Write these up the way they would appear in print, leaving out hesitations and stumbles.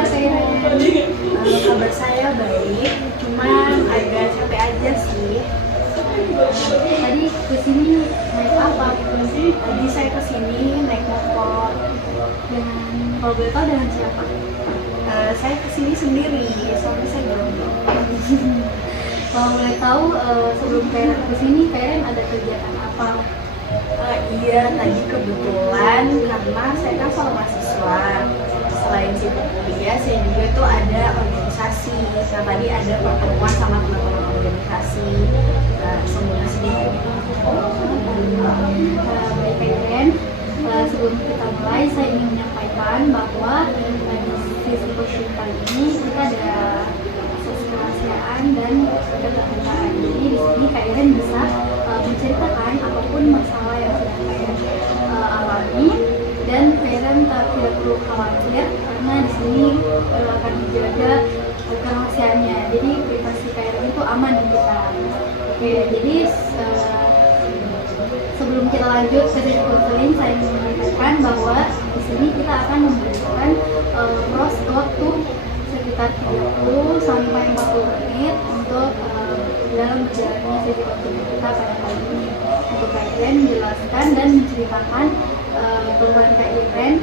kabar Kairen? Kabar saya baik, cuman agak capek aja sih. Tadi kesini naik apa? Tadi saya kesini naik motor. Dengan, kalau boleh tahu dengan siapa? Saya kesini sendiri, soalnya saya jomblo. Kalau boleh tahu sebelum Kairen kesini, Kairen ada kegiatan apa? Iya, tadi kebetulan karena saya kan seorang mahasiswa. Selain sibuk kuliah, saya juga tuh ada organisasi. Nah, tadi ada pertemuan sama teman-teman organisasi. Semoga sedikit. Baik Kairen, sebelum kita mulai, saya ingin menyampaikan bahwa di sesi coaching kali ini kita ada sesi kerahasiaan dan keterbukaan. Jadi di sini Kairen bisa menceritakan apapun masalah yang sedang Kairen alami, dan Kairen tidak perlu khawatir karena di sini akan dijaga kerahasiaannya. Jadi privasi Kairen itu aman di kita. Oke, jadi sebelum kita lanjut ke sesi konseling, saya ingin menyampaikan bahwa di sini kita akan memberikan waktu sekitar 30 sampai 40 menit untuk dalam berjalannya sesi konseling kita pada kali ini, untuk Kairen menjelaskan dan menceritakan keluhan Kairen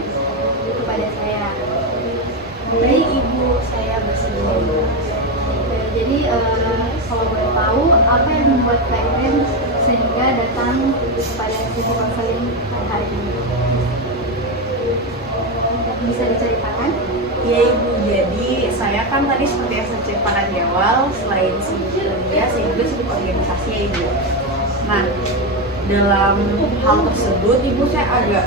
kepada saya. Baik Ibu, saya bersedia. Jadi kalau boleh tahu apa yang membuat Kairen sehingga datang pada sesi konseling hari ini? Bisa diceritakan? Ya Ibu, jadi saya kan tadi seperti yang saya ceritakan di awal, selain sibuk kuliah, saya juga sibuk organisasi ya Ibu. Nah, dalam hal tersebut Ibu saya agak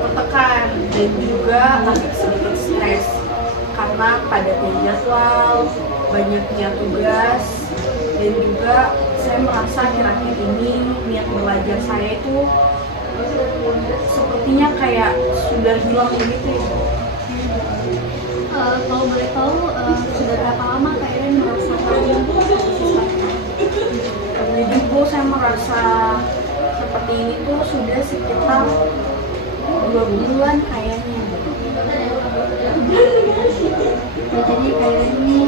tertekan dan juga agak sedikit stres karena padatnya jadwal, banyaknya tugas, dan juga saya merasa akhir-akhir ini niat belajar saya itu sepertinya kayak sudah hilang begitu Ibu. Kalau boleh tahu sudah berapa lama Kairen merasakan Jadi Bu, saya merasa seperti ini tuh sudah sekitar 2 bulan kayaknya. jadi Kairen ini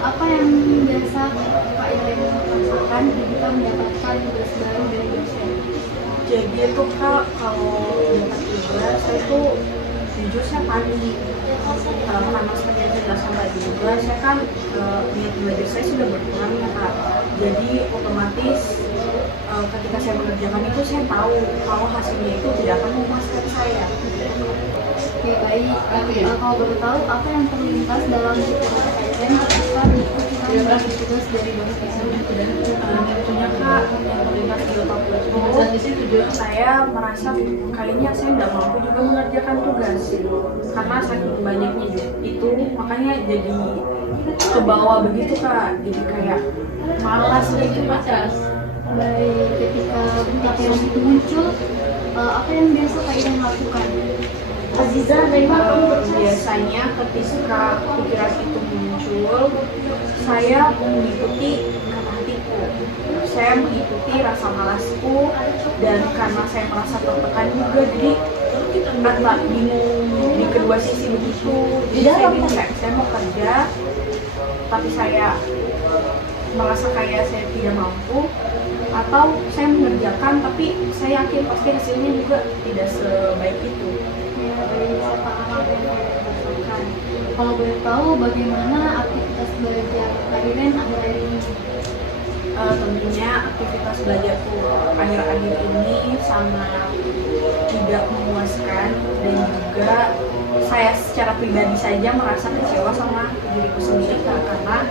apa yang biasa Kairen rasakan ketika mendapatkan tugas baru dari dosen? Jadi itu Kak, kalau dapat tugas saya tuh jujur saya panik. Karena seperti yang saya jelaskan tadi juga, saya kan niat belajar saya sudah berkurang ya Kak. Jadi otomatis ketika saya mengerjakan itu saya tahu kalau hasilnya itu tidak akan memuaskan saya. Oke, baik. Kalau boleh tahu apa yang terlintas dalam pikiran Kairen ketika mendapatkan tugas dari dosen? Tentunya Kak, yang terlintas di otak itu saya merasa kayaknya saya tidak mampu juga mengerjakan tugas karena saking banyaknya itu, makanya jadi ke bawah begitu Kak, jadi kayak malas gitu Kak. Baik, ketika pikiran itu muncul, apa yang biasa Kairen lakukan? Biasanya ketika pikiran itu muncul, saya mengikuti kata hatiku, saya mengikuti rasa malasku, dan karena saya merasa tertekan juga, jadi agak bingung di kedua sisi begitu. Jadi saya bingung kayak saya mau kerja, tapi saya merasa kayak saya tidak mampu, atau saya mengerjakan tapi saya yakin pasti hasilnya juga tidak sebaik itu. Ya, dari pengalaman yang Kairen rasakan. Kalau boleh tahu bagaimana aktivitas belajar Kairen akhir-akhir ini? Tentunya aktivitas belajarku akhir-akhir ini sangat tidak memuaskan, dan juga saya secara pribadi saja merasa kecewa sama diriku sendiri karena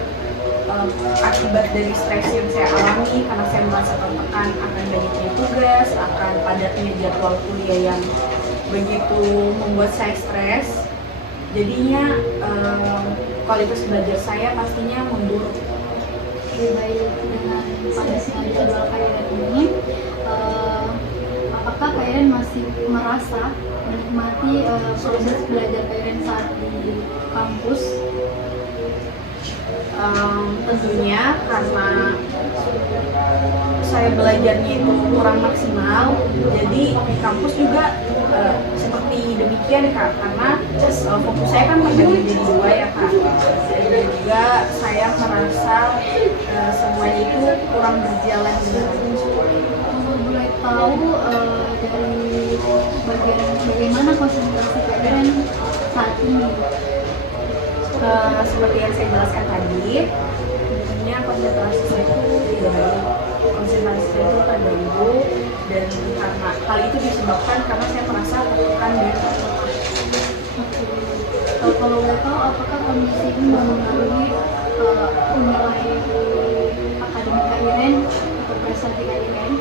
akibat dari stres yang saya alami, karena saya merasa tertekan akan banyaknya tugas, akan padatnya jadwal kuliah yang begitu membuat saya stres. Jadinya kualitas belajar saya pastinya memburuk. Baik, dengan padatnya jadwal Kairen ini, apakah Kairen masih merasa menikmati proses belajar Kairen saat di kampus? Tentunya karena saya belajarnya itu kurang maksimal, jadi di kampus juga seperti demikian Kak, karena fokus saya kan terbagi jadi dua ya Kak, dan juga saya merasa semuanya itu kurang berjalan dengan Kalau boleh tahu dari bagaimana konsentrasi kalian saat ini? Seperti yang saya jelaskan tadi, tentunya konsentrasi saya itu tidak baik, konsentrasi saya itu terganggu, dan karena hal itu disebabkan karena saya merasa tertekan dan Kalau boleh tahu, apakah kondisi ini mempengaruhi nilai akademik kalian atau prestasi kalian?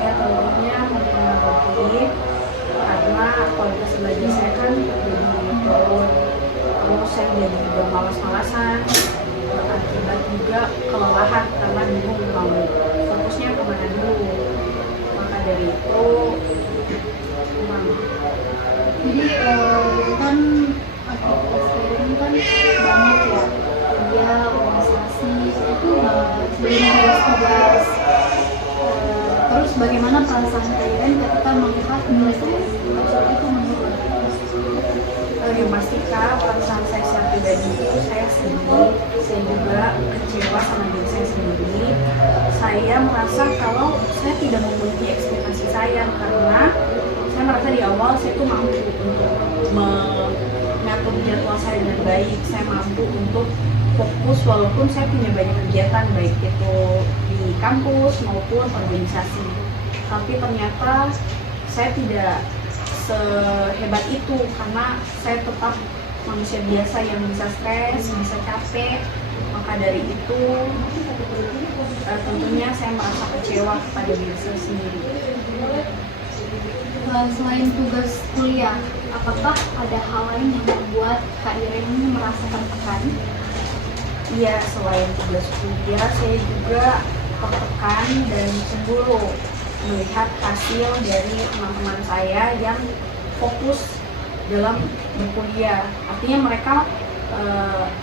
ya tentunya mempengaruhi karena kualitas belajar saya kan jadi turun, terus saya jadi juga malas-malasan, akibat juga kelelahan karena bingung mau fokusnya kemana dulu, maka dari itu kurang. Jadi kan aktivitas kalian kan banyak ya, dia organisasi itu sebelum tugas. Terus bagaimana perasaan kalian ketika melihat nilai kalian itu menurun? Yang pasti Kak, perasaan saya secara pribadi itu saya sedih, saya juga kecewa sama diri saya sendiri. Saya merasa kalau saya tidak memenuhi ekspektasi saya, karena saya merasa di awal saya itu mampu untuk mengatur jadwal saya dengan baik, saya mampu untuk fokus walaupun saya punya banyak kegiatan baik itu di kampus maupun organisasi, tapi ternyata saya tidak sehebat itu karena saya tetap manusia biasa yang bisa stres, bisa capek. Maka dari itu tentunya saya merasa kecewa kepada diri saya sendiri. Selain tugas kuliah, apakah ada hal lain yang membuat Kak Iren ini merasakan tekan? Iya, selain tugas kuliah, saya juga tertekan dan cemburu melihat hasil dari teman-teman saya yang fokus dalam berkuliah. Artinya mereka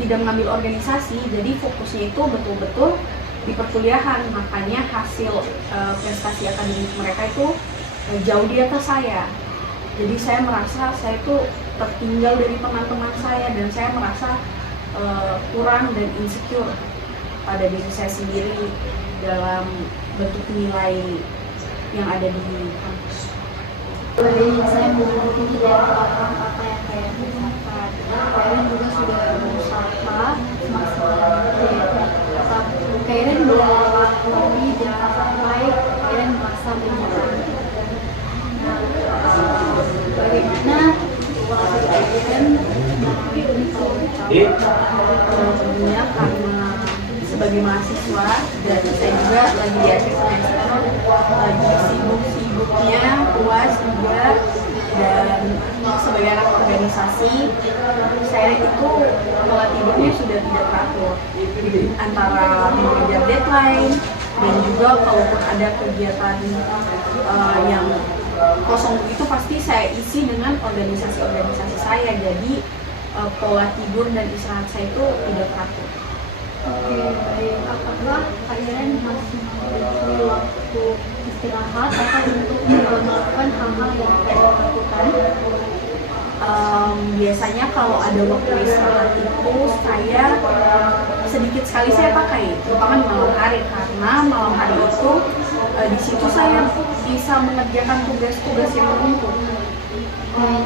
tidak mengambil organisasi, jadi fokusnya itu betul-betul di perkuliahan. Makanya hasil prestasi akademik mereka itu jauh di atas saya. Jadi saya merasa saya itu tertinggal dari teman-teman saya, dan saya merasa kurang dan insecure pada diri saya sendiri dalam bentuk nilai yang ada di kampus. Jadi saya mengikuti dari apa yang kalian rasakan. Kalian juga sudah berusaha semaksimal mungkin. Kalian berlelah, tapi jangan sampai kalian merasa menyerah. Bagaimana kalian mengalami ini kalau Tentunya karena sebagai mahasiswa dan saya juga lagi di akhir semester, lagi sibuk-sibuknya UAS juga, dan sebagai anak organisasi saya itu pola tidurnya sudah tidak teratur antara mengejar deadline dan juga kalaupun ada kegiatan yang kosong itu pasti saya isi dengan organisasi-organisasi saya, jadi pola tidur dan istirahat saya itu tidak teratur. Oke, baik. Apakah kalian masih memiliki waktu istirahat atau untuk melakukan hal-hal yang kalian lakukan? Biasanya kalau ada waktu istirahat itu saya sedikit sekali saya pakai, terutama di malam hari, karena malam hari itu di situ saya bisa mengerjakan tugas-tugas yang menumpuk.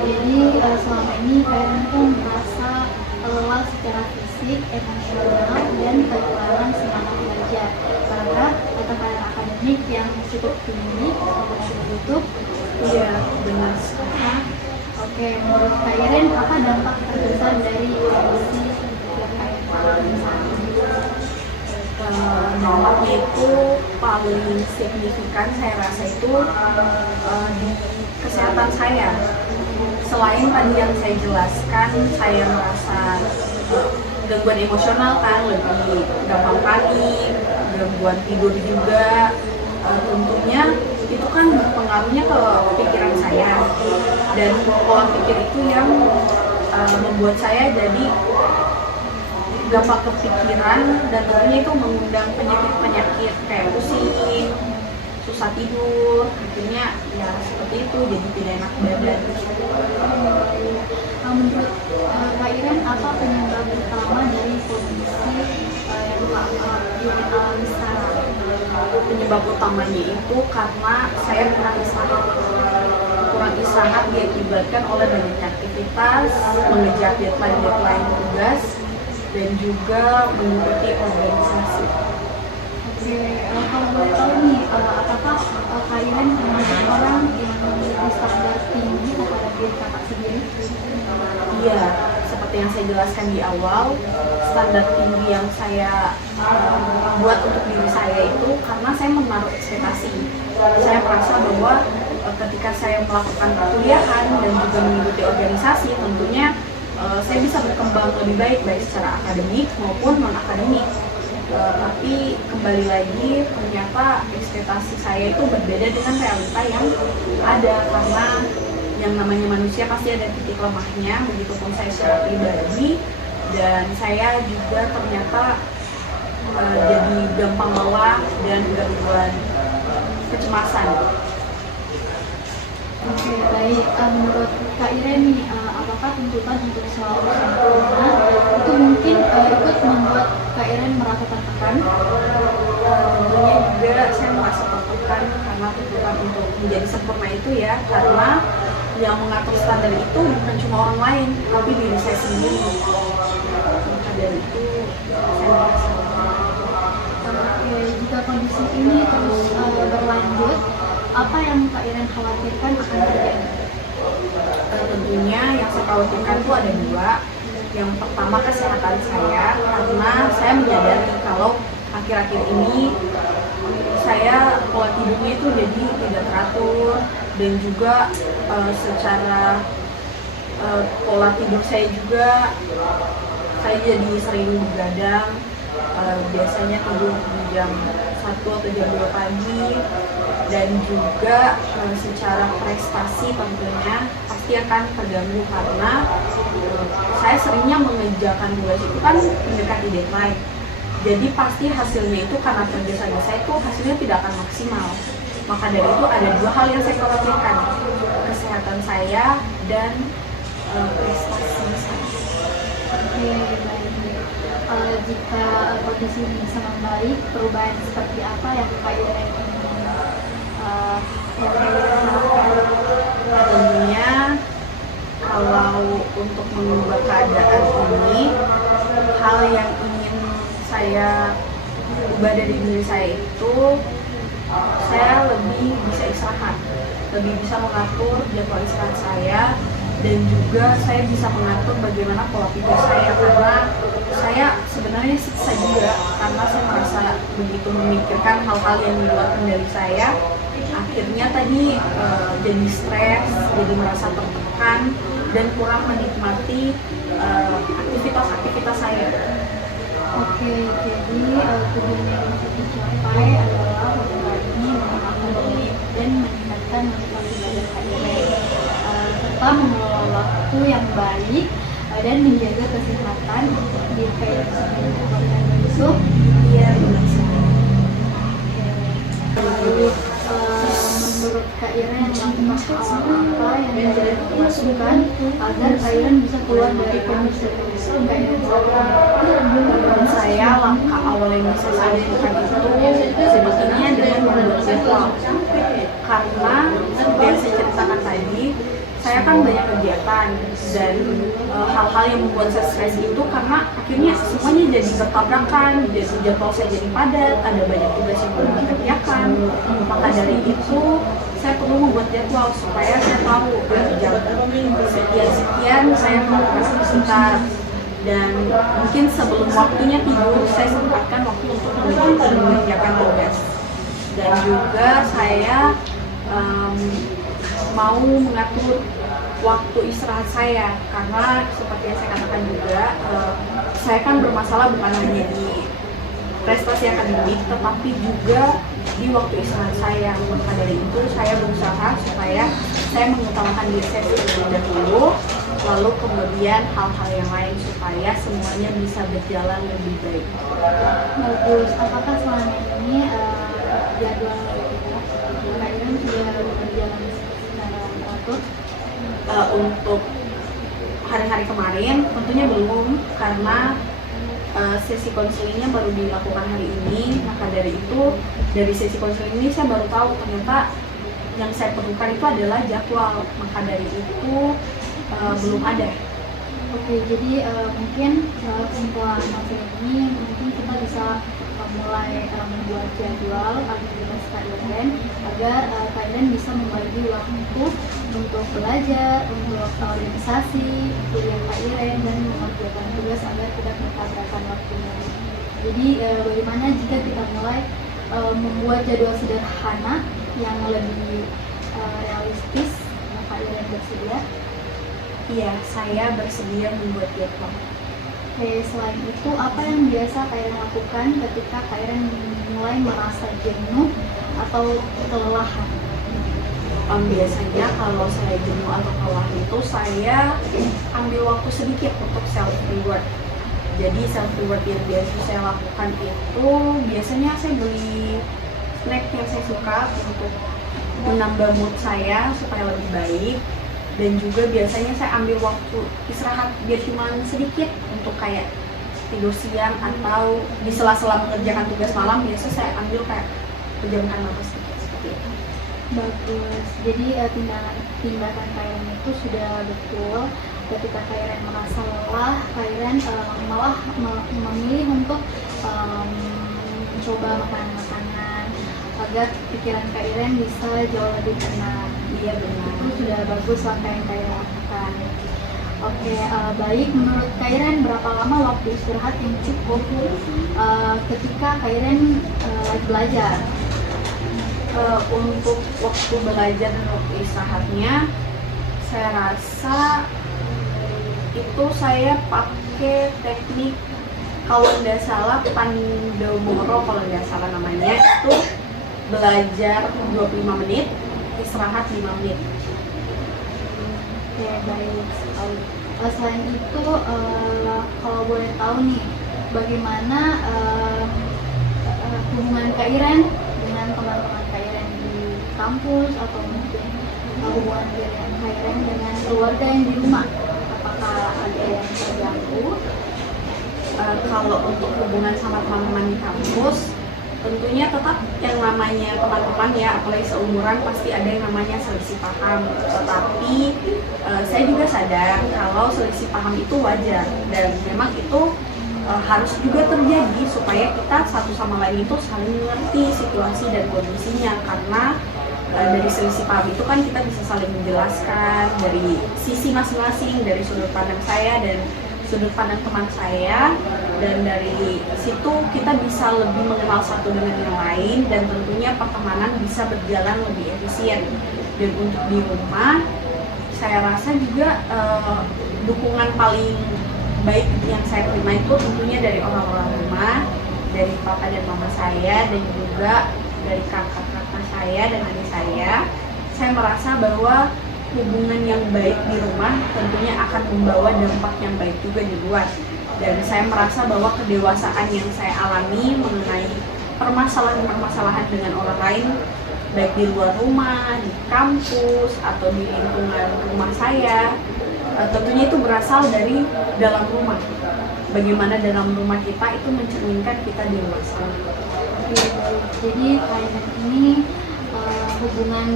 Jadi selama ini kalian pun merasa lelah secara fisik, emosional, dan kehilangan semangat belajar karena tekanan akademik yang cukup tinggi atau cukup tutup. Iya, benar sekali. Oke, menurut Kak Iren, apa dampak terbesar dari kondisi yang kalian alami saat ini? Dampaknya itu paling signifikan saya rasa itu di kesehatan saya. Selain tadi yang saya jelaskan, saya merasa gangguan emosional kan, lebih gampang panik, gangguan tidur juga. Tentunya itu kan berpengaruhnya ke pikiran saya, dan pola pikir itu yang membuat saya jadi gampang kepikiran, dan tentunya itu mengundang penyakit-penyakit kayak pusing, susah susah tidur, akhirnya ya seperti itu, jadi tidak enak badan. Menurut Kak Iren, apa penyebab utama dari kondisi yang Kak Iren alami sekarang? Penyebab utamanya itu karena saya kurang istirahat. Kurang istirahat diakibatkan oleh banyaknya aktivitas, mengejar deadline tugas, dan juga mengikuti organisasi. Oke, kalau boleh tahu nih, apakah Kak Iren termasuk orang yang memiliki standar tinggi terhadap diri kakak sendiri? Iya, seperti yang saya jelaskan di awal, standar tinggi yang saya buat untuk diri saya itu karena saya menaruh ekspektasi. Saya merasa bahwa ketika saya melakukan perkuliahan dan juga mengikuti organisasi, tentunya saya bisa berkembang lebih baik secara akademik maupun non-akademik. Tapi kembali lagi, ternyata ekspektasi saya itu berbeda dengan realita yang ada, karena yang namanya manusia pasti ada titik lemahnya, begitupun saya secara pribadi. Dan saya juga ternyata jadi gampang lelah dan gangguan kecemasan. Oke, baik. Menurut Kak Iren nih, apakah tuntutan untuk selalu sempurna itu mungkin ikut membuat Kak Iren merasa tertekan? Tentunya juga saya merasa tertekan karena tuntutan untuk menjadi sempurna itu ya, karena yang mengatur standar itu bukan cuma orang lain, tapi diri saya sendiri. Maka dari itu saya merasa. Oke, jika kondisi ini terus berlanjut, apa yang Kak Iren khawatirkan akan terjadi? Tentunya yang saya khawatirkan itu ada dua. Yang pertama kesehatan saya, karena saya menyadari kalau akhir-akhir ini saya pola tidurnya itu jadi tidak teratur, dan juga secara pola tidur saya juga saya jadi sering begadang. Biasanya tidur di jam 1 atau jam 2 pagi, dan juga secara prestasi tentunya pasti akan terganggu karena saya seringnya mengerjakan tugas itu kan mendekati deadline. Jadi pasti hasilnya itu karena tergesa-gesa saya itu hasilnya tidak akan maksimal. Maka dari itu ada dua hal yang saya khawatirkan, kesehatan saya dan prestasi saya. Oke, baik. Jika kondisi ini bisa membaik, perubahan seperti apa yang Kak Iren ingin harapkan? Tentunya kalau untuk mengubah keadaan ini, hal yang ingin saya ubah dari diri saya itu, saya lebih bisa istirahat, lebih bisa mengatur jadwal istirahat saya, dan juga saya bisa mengatur bagaimana pola pikir saya, karena saya sebenarnya siksa juga karena saya merasa begitu memikirkan hal-hal yang di luar kendali saya, akhirnya tadi jadi stres, jadi merasa tertekan dan kurang menikmati aktivitas saya. Oke, jadi tujuan yang untuk dicapai adalah hubungan ini dengan akademik dan meningkatkan motivasi belajar Kak Iren, serta mengelola waktu yang baik dan menjaga kesehatan untuk diri Kak Iren sendiri. Begitu? Iya, benar sekali. Lalu menurut Kak Iren, langkah apa yang bisa dilakukan agar Kak Iren bisa keluar dari kondisi Kak Iren saat ini? Menurut saya langkah awal yang bisa saya lakukan itu sebetulnya dengan membuat jadwal, karena seperti yang saya ceritakan tadi, saya kan banyak kegiatan dan hal-hal yang membuat saya stres itu karena akhirnya semuanya jadi bertabrakan, jadi jadwal saya jadi padat, ada banyak tugas yang perlu dikerjakan. Maka dari itu saya perlu membuat jadwal supaya saya tahu jam sekian saya melakukan sebentar, dan mungkin sebelum waktunya tidur saya sempatkan waktu untuk mengerjakan tugas. Dan juga saya mau mengatur waktu istirahat saya, karena seperti yang saya katakan juga, saya kan bermasalah bukan hanya di prestasi akademik tetapi juga di waktu istirahat saya. Maka dari itu saya berusaha supaya saya mengutamakan diri saya terlebih dahulu, lalu kemudian hal-hal yang lain supaya semuanya bisa berjalan lebih baik. Bagus. Apakah selama ini jadwal kita itu? Untuk hari-hari kemarin tentunya belum, karena sesi konselingnya baru dilakukan hari ini. Maka dari itu, dari sesi konseling ini saya baru tahu ternyata yang saya perlukan itu adalah jadwal. Maka dari itu belum ada. Oke, jadi mungkin kesimpulan materi ini mungkin kita bisa mulai membuat jadwal aktivitas kalian agar kalian bisa membagi waktu untuk belajar, untuk organisasi, kuliah kalian, dan mengerjakan tugas agar tidak bertabrakan waktunya. Jadi bagaimana jika kita mulai membuat jadwal sederhana yang lebih realistis? Kalian bersedia? Iya, saya bersedia membuat jadwal. Oke, selain itu apa yang biasa kalian lakukan ketika kalian mulai merasa jenuh atau kelelahan? Biasanya kalau saya jenuh atau kelelahan itu saya ambil waktu sedikit untuk self reward. Jadi self reward yang biasa saya lakukan itu biasanya saya beli snack yang saya suka untuk menambah mood saya supaya lebih baik. Dan juga biasanya saya ambil waktu istirahat biar cuma sedikit untuk kayak tidur siang, atau di sela-sela mengerjakan tugas malam biasa saya ambil kayak pejamkan mata sedikit seperti itu. Bagus. Jadi tindakan kalian itu sudah betul. Ketika kalian merasa lelah, kalian malah memilih untuk mencoba makanan-makanan agar pikiran kalian bisa jauh lebih tenang. Iya benar. Itu sudah bagus langkah yang kalian lakukan. Oke, baik. Menurut kalian berapa lama waktu istirahat yang cukup ketika kalian lagi belajar? Untuk waktu belajar dan waktu istirahatnya, saya rasa itu saya pakai teknik, kalau nggak salah Pomodoro, kalau nggak salah namanya, itu belajar 25 menit, istirahat 5 menit. Oke, baik sekali. Selain itu, kalau boleh tahu nih, bagaimana hubungan Kak Iren dengan teman-teman Kak Iren di kampus, atau mungkin hubungan Kak Iren dengan keluarga yang di rumah? Apakah ada yang terganggu? Kalau untuk hubungan sama teman-teman di kampus, tentunya tetap yang namanya teman-teman ya, apalagi seumuran, pasti ada yang namanya selisih paham. Tetapi saya juga sadar kalau selisih paham itu wajar, dan memang itu harus juga terjadi supaya kita satu sama lain itu saling mengerti situasi dan kondisinya. Karena dari selisih paham itu kan kita bisa saling menjelaskan dari sisi masing-masing, dari sudut pandang saya dan sudut pandang teman saya, dan dari situ kita bisa lebih mengenal satu dengan yang lain, dan tentunya pertemanan bisa berjalan lebih efisien. Dan untuk di rumah, saya rasa juga dukungan paling baik yang saya terima itu tentunya dari orang-orang rumah, dari papa dan mama saya, dan juga dari kakak-kakak saya dan adik saya. Saya merasa bahwa hubungan yang baik di rumah tentunya akan membawa dampak yang baik juga di luar. Dan saya merasa bahwa kedewasaan yang saya alami mengenai permasalahan-permasalahan dengan orang lain, baik di luar rumah, di kampus, atau di lingkungan rumah saya, tentunya itu berasal dari dalam rumah. Bagaimana dalam rumah kita itu mencerminkan kita dewasa. Jadi kalian ini hubungan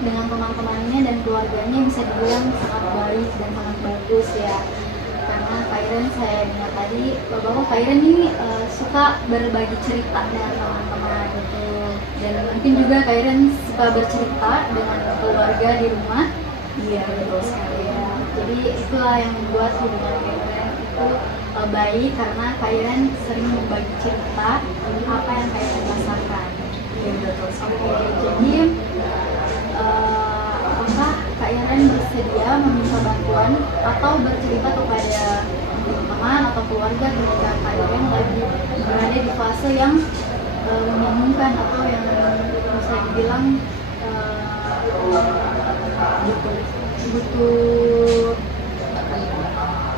dengan teman-temannya dan keluarganya bisa dibilang sangat baik dan sangat bagus ya. Karena Kak Iren, saya dengar tadi bahwa Kak Iren ini suka berbagi cerita dengan teman-teman gitu. Dan mungkin juga Kak Iren suka bercerita dengan keluarga di rumah. Iya, betul sekali ya. Jadi itulah yang membuat hubungan Kak Iren itu baik, karena Kak Iren sering berbagi cerita apa yang Kak Iren rasakan. Iya, betul sekali. Jadi apakah Kak Iren bersedia meminta bantuan atau bercerita kepada teman atau keluarga ketika Kak Iren lagi berada di fase yang membingungkan atau yang bisa dibilang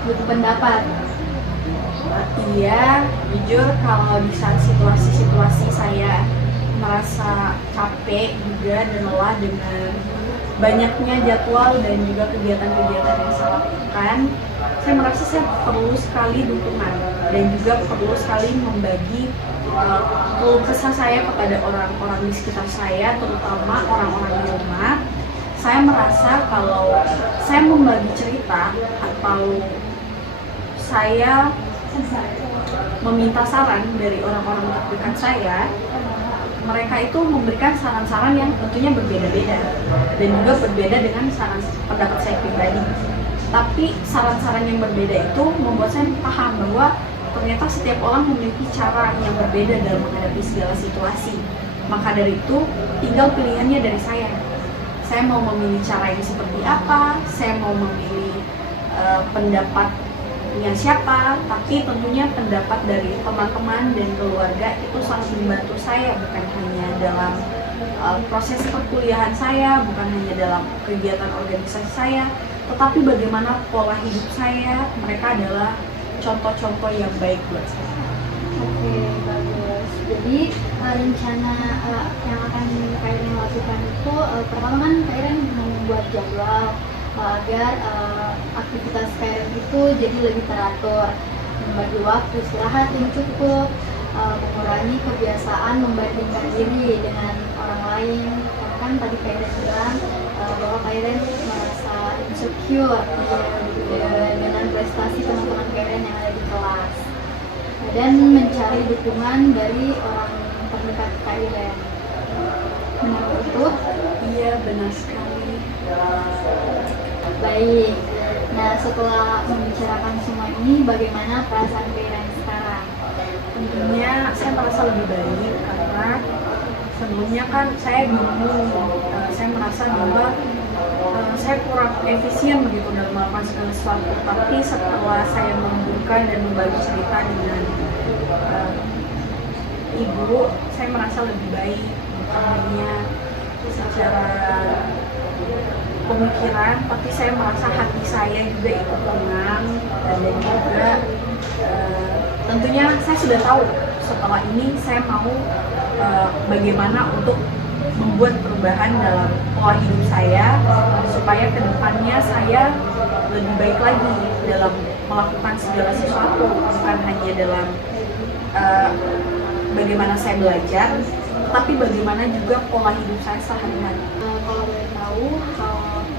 butuh pendapat? Iya, jujur kalau di saat situasi-situasi saya merasa capek juga dan lelah dengan banyaknya jadwal dan juga kegiatan-kegiatan yang saya lakukan, saya merasa saya perlu sekali dukungan dan juga perlu sekali membagi keluh kesah saya kepada orang-orang di sekitar saya, terutama orang-orang di rumah. Saya merasa kalau saya membagi cerita atau saya meminta saran dari orang-orang terdekat saya, mereka itu memberikan saran-saran yang tentunya berbeda-beda dan juga berbeda dengan saran pendapat saya pribadi. Tapi saran-saran yang berbeda itu membuat saya paham bahwa ternyata setiap orang memiliki cara yang berbeda dalam menghadapi segala situasi. Maka dari itu, tinggal pilihannya dari saya. Saya mau memilih cara yang seperti apa, saya mau memilih pendapatnya siapa, tapi tentunya pendapat dari teman-teman dan keluarga itu sangat membantu saya, bukan hanya dalam proses perkuliahan saya, bukan hanya dalam kegiatan organisasi saya, tetapi bagaimana pola hidup saya. Mereka adalah contoh-contoh yang baik buat saya. Oke, bagus. Jadi rencana yang akan Kak Iren lakukan itu pertama kan Kak Iren membuat jadwal agar aktivitas Kak Iren itu jadi lebih teratur, membagi waktu istirahat yang cukup, mengurangi kebiasaan membandingkan diri dengan orang lain. Kan tadi Kak Iren bilang bahwa Kak Iren merasa insecure dengan prestasi teman-teman Kak Iren yang ada di kelas, dan mencari dukungan dari orang terdekat Kak Iren. Benar itu? Iya, benar sekali. Baik. Nah, setelah membicarakan semua ini, bagaimana perasaan Kak Iren sekarang? Tentunya saya merasa lebih baik karena sebelumnya kan saya bingung, saya merasa bahwa saya kurang efisien begitu dalam melakukan segala sesuatu. Tapi setelah saya membuka dan membagi cerita dengan ibu, saya merasa lebih baik, bukan hanya secara pemikiran, tapi saya merasa hati saya juga ikut tenang, dan juga tentunya saya sudah tahu setelah ini saya mau bagaimana untuk membuat perubahan dalam pola hidup saya supaya kedepannya saya lebih baik lagi dalam melakukan segala sesuatu, bukan hanya dalam bagaimana saya belajar, tapi bagaimana juga pola hidup saya sehari-hari. Kalau boleh tahu, hal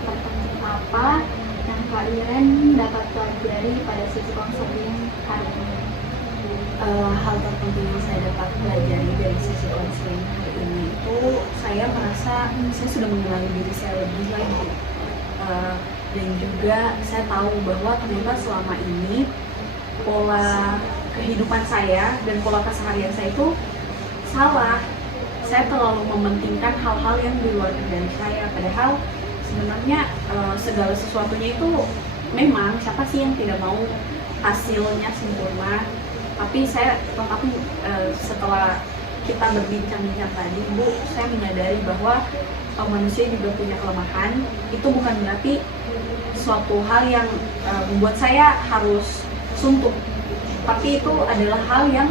terpenting apa yang Kak Iren dapat pelajari pada sesi konseling hari ini? Hal terpenting yang saya dapat pelajari dari sesi konseling hari ini itu, saya merasa saya sudah mengenali diri saya lebih lagi, dan juga saya tahu bahwa ternyata selama ini pola kehidupan saya dan pola keseharian saya itu salah. Saya terlalu mementingkan hal-hal yang di luar kendali saya, padahal sebenarnya segala sesuatunya itu memang siapa sih yang tidak mau hasilnya sempurna. Tapi saya tetapi setelah kita berbincang-bincang tadi, Bu, saya menyadari bahwa manusia juga punya kelemahan. Itu bukan berarti suatu hal yang membuat saya harus suntuk, tapi itu adalah hal yang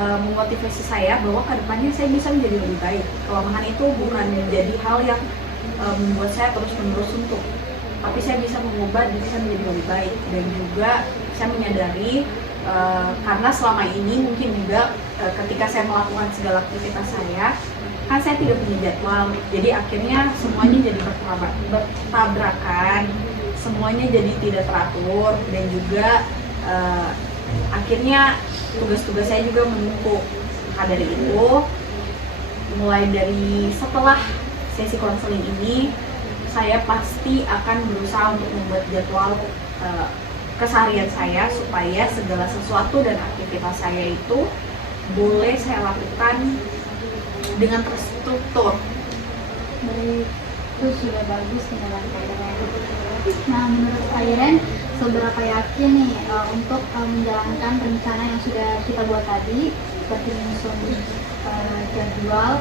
memotivasi saya bahwa kedepannya saya bisa menjadi lebih baik. Kelemahan itu bukan menjadi hal yang membuat saya terus-menerus suntuk, tapi saya bisa mengubah dan bisa menjadi lebih baik. Dan juga saya menyadari karena selama ini mungkin juga ketika saya melakukan segala aktivitas saya, kan saya tidak punya jadwal, jadi akhirnya semuanya jadi bertabrakan, semuanya jadi tidak teratur, dan juga akhirnya tugas-tugas saya juga menumpuk. Maka dari itu, mulai dari setelah sesi konseling ini, saya pasti akan berusaha untuk membuat jadwal keseharian saya supaya segala sesuatu dan aktivitas saya itu boleh saya lakukan dengan terstruktur. Baik, itu sudah bagus menurut Kak Iren. Nah, menurut Kak Iren, seberapa yakin nih untuk menjalankan rencana yang sudah kita buat tadi, seperti menyusun jadwal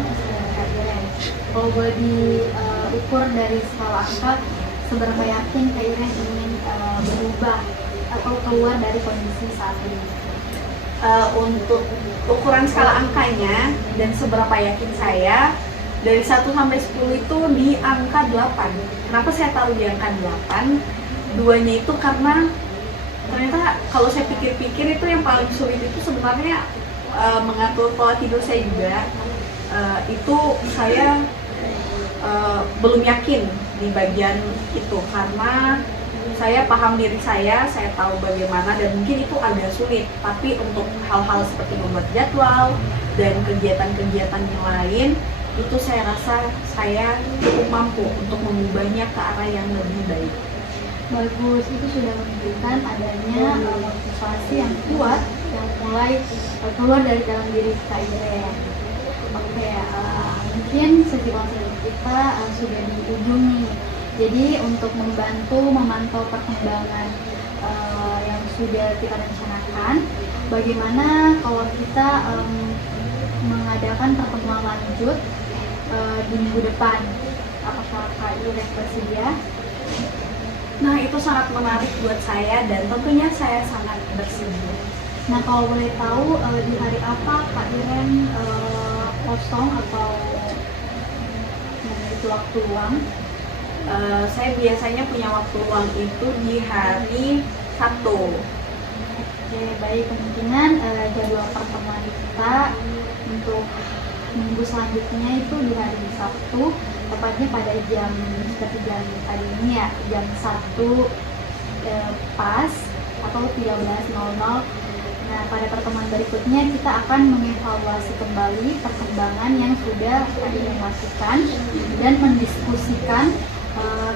Kak Iren? Kalau boleh diukur dari skala angka, seberapa yakin Kak Iren ingin berubah atau keluar dari kondisi saat ini? Untuk ukuran skala angkanya dan seberapa yakin saya, Dari 1 sampai 10 itu di angka 8. Kenapa saya tahu di angka 8? Duanya itu karena ternyata kalau saya pikir-pikir itu yang paling sulit itu sebenarnya mengatur pola tidur saya juga. Itu saya belum yakin di bagian itu karena saya paham diri saya tahu bagaimana dan mungkin itu agak sulit. Tapi untuk hal-hal seperti membuat jadwal dan kegiatan-kegiatan yang lain, itu saya rasa saya cukup mampu untuk mengubahnya ke arah yang lebih baik. Bagus, itu sudah menunjukkan adanya motivasi yang kuat yang mulai keluar dari dalam diri Kak Iren. Oke, mungkin sesi konseling kita sudah di ujung nih. Jadi untuk membantu memantau perkembangan yang sudah kita rencanakan, bagaimana kalau kita mengadakan pertemuan lanjut di minggu depan? Apakah Kak Iren bersedia? Nah, itu sangat menarik buat saya dan tentunya saya sangat bersedia. Nah, kalau boleh tahu di hari apa Kak Iren kosong atau memiliki waktu luang? Saya biasanya punya waktu luang itu di hari Sabtu. Oke, baik. Kemungkinan jadwal pertemuan kita untuk minggu selanjutnya itu di hari Sabtu, tepatnya pada jam seperti jam tadi ini ya, jam 1 pas atau 13.00. Nah, pada pertemuan berikutnya kita akan mengevaluasi kembali perkembangan yang sudah tadi dilakukan dan mendiskusikan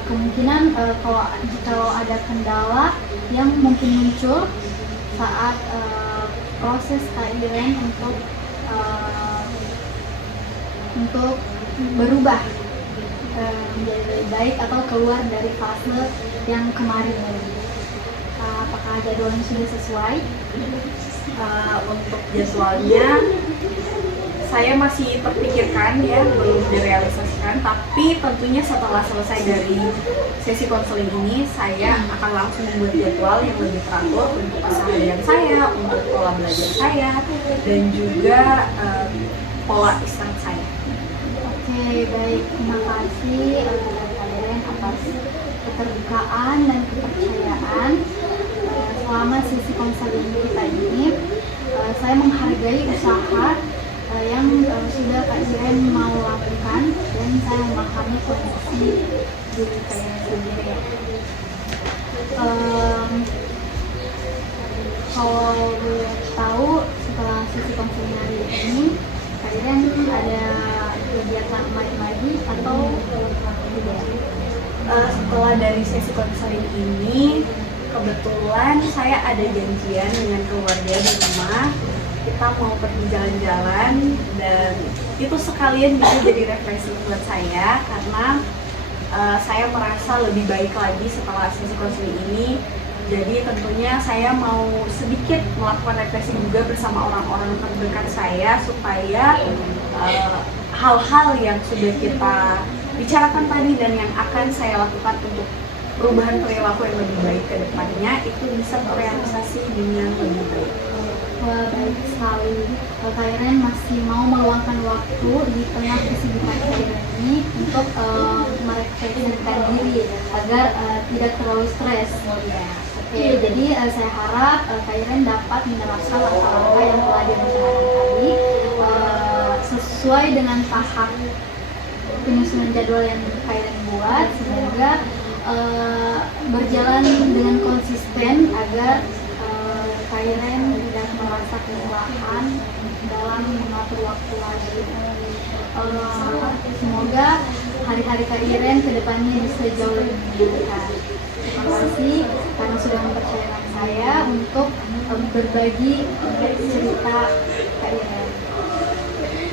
kemungkinan kalau ada kendala yang mungkin muncul saat proses Kak Iren untuk berubah menjadi lebih baik atau keluar dari fase yang kemarin. Apakah jadwalnya sudah sesuai? Untuk jadwalnya saya masih terpikirkan ya, belum direalisasikan, tapi tentunya setelah selesai dari sesi konseling ini saya akan langsung membuat jadwal yang lebih teratur untuk keseharian saya, untuk pola belajar saya, dan juga pola istirahat saya. Oke, baik. Terima kasih Kak Iren atas keterbukaan dan kepercayaan selama sesi konseling kita ini. Saya menghargai usaha yang sudah Kak Iren mau lakukan dan saya memahami kondisi diri Kak Iren sendiri. Kalau boleh tahu, setelah sesi konseling hari ini Kak Iren ada kegiatan lain lagi atau tidak? Setelah dari sesi konseling ini, kebetulan saya ada janjian dengan keluarga di rumah. Kita mau pergi jalan-jalan dan itu sekalian bisa jadi refreshing buat saya karena saya merasa lebih baik lagi setelah sesi konseling ini. Jadi tentunya saya mau sedikit melakukan refreshing juga bersama orang-orang terdekat saya supaya hal-hal yang sudah kita bicarakan tadi dan yang akan saya lakukan untuk perubahan perilaku yang lebih baik ke depannya itu bisa terrealisasi dengan lebih baik. Wah, baik sekali. Kak Iren masih mau meluangkan waktu di tengah kesibukan Kak Iren ini untuk merefleksikan diri agar tidak terlalu stres. Oke, jadi saya harap Kak Iren dapat menerapkan langkah-langkah yang telah direncanakan tadi sesuai dengan tahap penyusunan jadwal yang Kak Iren buat. Semoga berjalan dengan konsisten agar Kak Iren tidak merasa kelelahan dalam mengatur waktu lagi. Semoga hari-hari Kak Iren kedepannya bisa jauh lebih menyenangkan. Terima kasih karena sudah mempercayakan saya untuk berbagi cerita Kak Iren.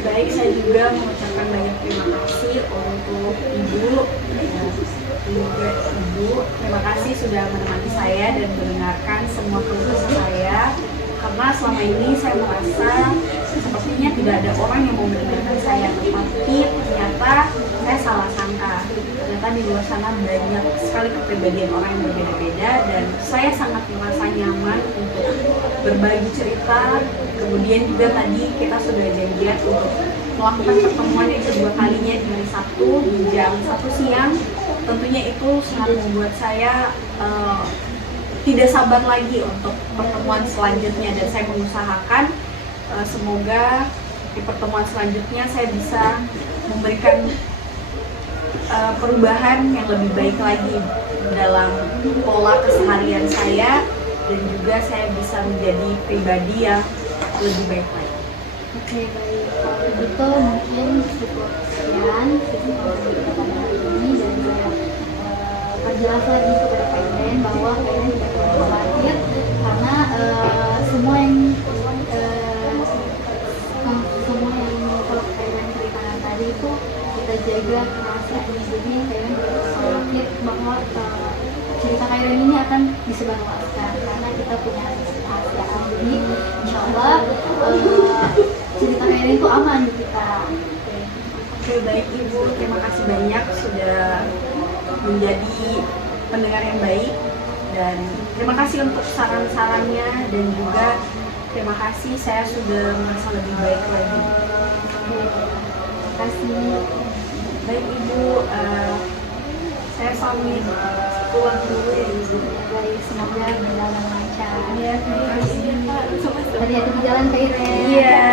Baik, saya juga mengucapkan banyak terima kasih untuk Ibu. Terima kasih sudah menemani saya dan mendengarkan semua keluh saya. Karena selama ini saya merasa sepertinya tidak ada orang yang mau mendengarkan saya, tetapi ternyata saya salah sangka. Ternyata di luar sana banyak sekali kepribadian orang yang berbeda-beda dan saya sangat merasa nyaman untuk berbagi cerita. Kemudian juga tadi kita sudah janjian untuk melakukan pertemuan yang kedua kalinya di hari Sabtu di jam 1 siang. Tentunya itu sangat membuat saya tidak sabar lagi untuk pertemuan selanjutnya, dan saya mengusahakan semoga di pertemuan selanjutnya saya bisa memberikan perubahan yang lebih baik lagi dalam pola keseharian saya, dan juga saya bisa menjadi pribadi yang lebih baik lagi. Oke, baik. Kalau begitu mungkin cukup sekian sesi ngobrol kita pada hari ini, dan saya perjelas lagi kepada Kak Iren bahwa Kak Iren tidak perlu khawatir, karena semua yang kalau Kak Iren ceritakan tadi itu kita jaga kerahasiaannya, jadi Kak Iren tidak perlu khawatir bahwa cerita Kak Iren ini akan disebarluaskan karena kita punya kerahasiaan. Jadi insya Allah cerita Kak Iren itu aman di kita. Oke, baik Ibu, terima kasih banyak sudah menjadi pendengar yang baik, dan terima kasih untuk saran-sarannya, dan juga terima kasih saya sudah merasa lebih baik lagi. Terima kasih. Baik Ibu, saya pamit pulang dulu ya Ibu. Baik, semoga berjalan lancar. Iya, terima kasih Pak. Hati-hati di jalan Kak Iren. Iya.